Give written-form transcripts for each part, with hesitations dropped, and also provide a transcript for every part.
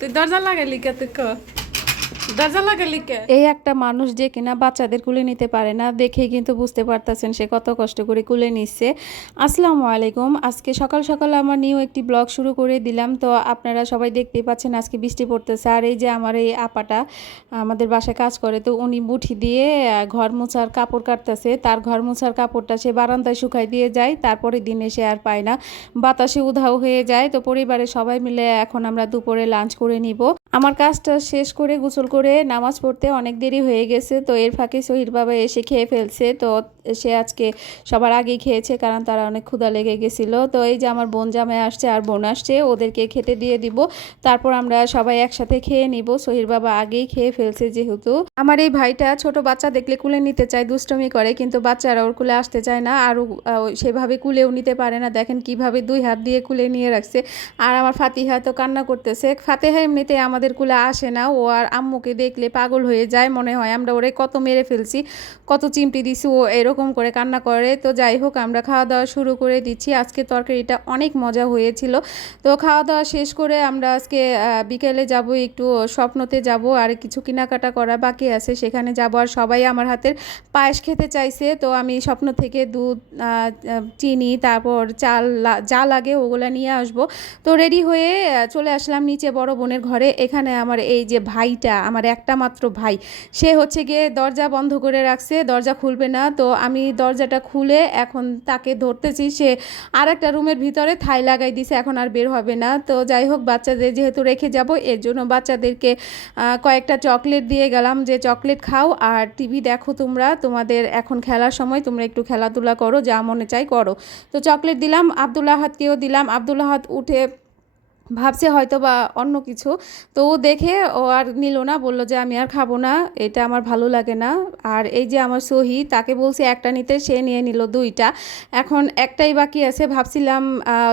তুই দরজা লাগাইলি কে তুই ক দরজা লাগাইলি কে? এই একটা মানুষ যে কিনা বাচ্চাদের কুলে নিতে পারে না, দেখেই কিন্তু বুঝতে পারতেছেন সে কত কষ্ট করে কুলে নিচ্ছে। আসসালামু আলাইকুম। আজকে সকাল সকাল আমার নিউ একটি ব্লগ শুরু করে দিলাম। তো আপনারা সবাই দেখতেই পাচ্ছেন আজকে বৃষ্টি পড়তেছে। আর এই যে আমার এই আপাটা আমাদের বাসায় কাজ করে, তো উনি বুঠি দিয়ে ঘর মোছার কাপড় কাটতেছে। তার ঘর মোছার কাপড়টা সে বারান্দায় শুকাই দিয়ে যায়, তারপরে দিনে সে আর পায় না, বাতাসে উধাও হয়ে যায়। তো পরিবারের সবাই মিলে এখন আমরা দুপুরে লাঞ্চ করে নিব। আমার কাজটা শেষ করে গোসল করে নামাজ পড়তে অনেক দেরি হয়ে গেছে। তো এর ফাঁকে সহির বাবা এসে খেয়ে ফেলছে। তো সে আজকে সবার আগেই খেয়েছে, কারণ তারা অনেক ক্ষুধা লেগে গেছিলো। তো এই যে আমার বোন জামাই আসছে আর বোন আসছে, ওদেরকে খেতে দিয়ে দিব, তারপর আমরা সবাই একসাথে খেয়ে নিব। সহির বাবা আগেই খেয়ে ফেলছে। যেহেতু আমার এই ভাইটা ছোট বাচ্চা দেখলে কুলে নিতে চায়, দুষ্টমি করে, কিন্তু বাচ্চারা ওর কুলে আসতে চায় না, আর সেভাবে কুলেও নিতে পারে না। দেখেন কিভাবে দুই হাত দিয়ে কুলে নিয়ে রাখছে। আর আমার ফাতিহা তো কান্না করতেছে। ফাতিহা এমনিতে আমাদের কুলে আসে না, ও আর আম্মুকে দেখলে পাগল হয়ে যায়, মনে হয় আমরা ওরে কত মেরে ফেলছি, কত চিমটি দিছি, ও এরকম করে কান্না করে। তো যাই হোক, আমরা খাওয়া দাওয়া শুরু করে দিচ্ছি। আজকে তরকারিটা অনেক মজা হয়েছিল। তো খাওয়া দাওয়া শেষ করে আমরা আজকে বিকেলে যাব, একটু স্বপ্নতে যাব, আর কিছু কেনাকাটা করা বাকি আছে, সেখানে যাব। আর সবাই আমার হাতের পায়েস খেতে চাইছে। তো আমি স্বপ্ন থেকে দুধ, চিনি, তারপর চাল যা লাগে ওগুলো নিয়ে আসবো। তো রেডি হয়ে চলে আসলাম নিচে বড় বোনের ঘরে। এখানে আমার এই যে ভাইটা, আমার একটা মাত্র ভাই, সে হচ্ছে গিয়ে দরজা বন্ধ করে রাখছে, দরজা খুলবে না। তো আমি দরজাটা খুলে এখন তাকে ধরতেছি, সে আর একটা রুমের ভিতরে ঠাই লাগাই দিছে, এখন আর বের হবে না। তো যাই হোক, বাচ্চাদের যেহেতু রেখে যাব, এর জন্য বাচ্চাদেরকে কয়েকটা চকলেট দিয়ে গেলাম, যে চকলেট খাও আর টিভি দেখো, তোমরা তোমাদের এখন খেলার সময়, তোমরা একটু খেলাধুলা করো, যা মনে চাই করো। তো চকলেট দিলাম, আব্দুল আহাদকেও দিলাম। আব্দুল আহাদ উঠে ভাবছে হয়তো বা অন্য কিছু, তো ও দেখে ও আর নিল না, বলল যে আমি আর খাবো না, এটা আমার ভালো লাগে না। আর এই যে আমার সহি, তাকে বলছে একটা নিতে, সে নিয়ে নিল দুইটা। এখন একটাই বাকি আছে, ভাবছিলাম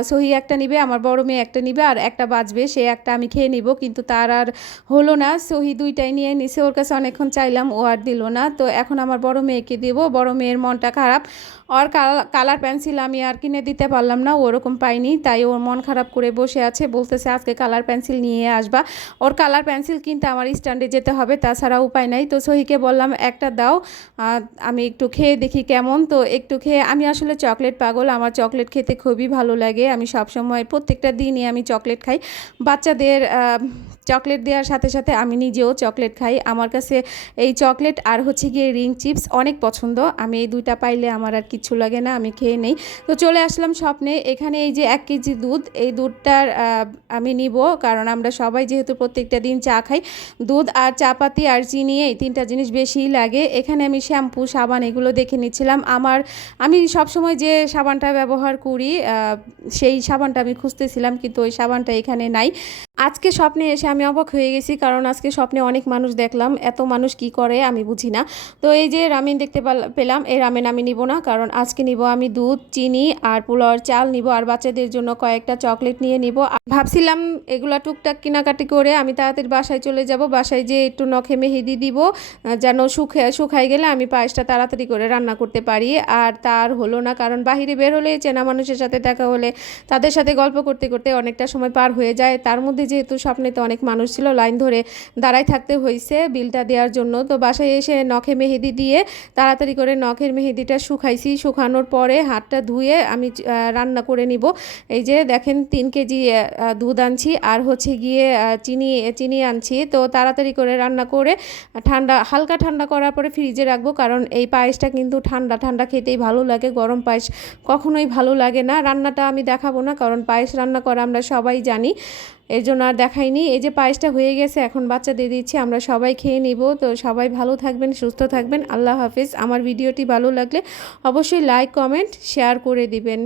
সহি একটা নিবে, আমার বড় মেয়ে একটা নিবে, আর একটা বাঁচবে, সে একটা আমি খেয়ে নিব, কিন্তু তার আর হলো না। সহি দুইটাই নিয়ে নিছে, ওর কাছে অনেকক্ষণ চাইলাম, ও আর দিল না। তো এখন আমার বড় মেয়েকে দিব, বড় মেয়ের মনটা খারাপ। ওর কালার পেন্সিল আমি আর কিনে দিতে পারলাম না, ওরকম পাইনি, তাই ওর মন খারাপ করে বসে আছে, বলতেছে আজকে কালার পেন্সিল নিয়ে আসবা। ওর কালার পেন্সিল কিনতে আমার স্ট্যান্ডে যেতে হবে, তাছাড়া উপায় নাই। তো সহিকে বললাম একটা দাও, আমি একটু খেয়ে দেখি কেমন। তো একটু খেয়ে, আমি আসলে চকলেট পাগল, আমার চকলেট খেতে খুবই ভালো লাগে। আমি সবসময় প্রত্যেকটা দিনই আমি চকলেট খাই। বাচ্চাদের চকলেট দেওয়ার সাথে সাথে আমি নিজেও চকলেট খাই। আমার কাছে এই চকলেট আর হচ্ছে গিয়ে রিং চিপস অনেক পছন্দ। আমি এই দুইটা পাইলে আমার আর কিচ্ছু লাগে না, আমি খেয়ে নেই। তো চলে আসলাম স্বপ্নে। এখানে এই যে 1 কেজি দুধ, এই দুধটার আমি নিব, কারণ আমরা সবাই যেহেতু প্রত্যেকটা দিন চা খাই। দুধ আর চাপাতি আর চিনি, এই তিনটা জিনিস বেশিই লাগে। এখানে আমি শ্যাম্পু, সাবান এগুলো দেখে নিচ্ছিলাম। আমি সবসময় যে সাবানটা ব্যবহার করি, সেই সাবানটা আমি খুঁজতেছিলাম, কিন্তু ওই সাবানটা এখানে নাই। আজকে স্বপ্নে এসে আমি অবাক হয়ে গেছি, কারণ আজকে স্বপ্নে অনেক মানুষ দেখলাম। এত মানুষ কি করে আমি বুঝি না। তো এই যে রামেন দেখতে পেলাম, এই রামেন আমি নিব না, কারণ আজকে নিব আমি দুধ, চিনি আর পোলাওর চাল নিব, আর বাচ্চাদের জন্য কয়েকটা চকলেট নিয়ে নিব। ভাবছিলাম এগুলা টুকটাক কেনাকাটি করে আমি তাড়াতাড়ি বাসায় চলে যাব, বাসায় যে একটু নখে মেহেদি দিব, যেন শুকাই গেলে আমি পায়েসটা তাড়াতাড়ি করে রান্না করতে পারি। আর তার হলো না, কারণ বাহিরে বের হলে, চেনা মানুষের সাথে দেখা হলে, তাদের সাথে গল্প করতে করতে অনেকটা সময় পার হয়ে যায়। তার মধ্যে যেহেতু স্বপ্নে তো অনেক মানুষ ছিল, লাইন ধরে দাঁড়াই থাকতে হয়েছে বিলটা দেওয়ার জন্য। তো বাসায় এসে নখে মেহেদি দিয়ে তাড়াতাড়ি করে নখের মেহেদিটা শুকাইছি। শুকানোর পরে হাতটা ধুয়ে আমি রান্না করে নিব। এই যে দেখেন 3 কেজি দুধ আনছি, আর হচ্ছে গিয়ে চিনি আনছি। তো তাড়াতাড়ি করে রান্না করে হালকা ঠান্ডা করার পরে ফ্রিজে রাখবো, কারণ এই পায়েসটা কিন্তু ঠান্ডা ঠান্ডা খেতেই ভালো লাগে, গরম পায়েস কখনোই ভালো লাগে না। রান্নাটা আমি দেখাবো না, কারণ পায়েস রান্না করা আমরা সবাই জানি, এর জন্য আর দেখাইনি। এই যে পায়েসটা হয়ে গেছে, এখন বাচ্চাদের দিচ্ছি, আমরা সবাই খেয়ে নিব। তো সবাই ভালো থাকবেন, সুস্থ থাকবেন, আল্লাহ হাফেজ। আমার ভিডিওটি ভালো লাগলে অবশ্যই লাইক, কমেন্ট, শেয়ার করে দিবেন।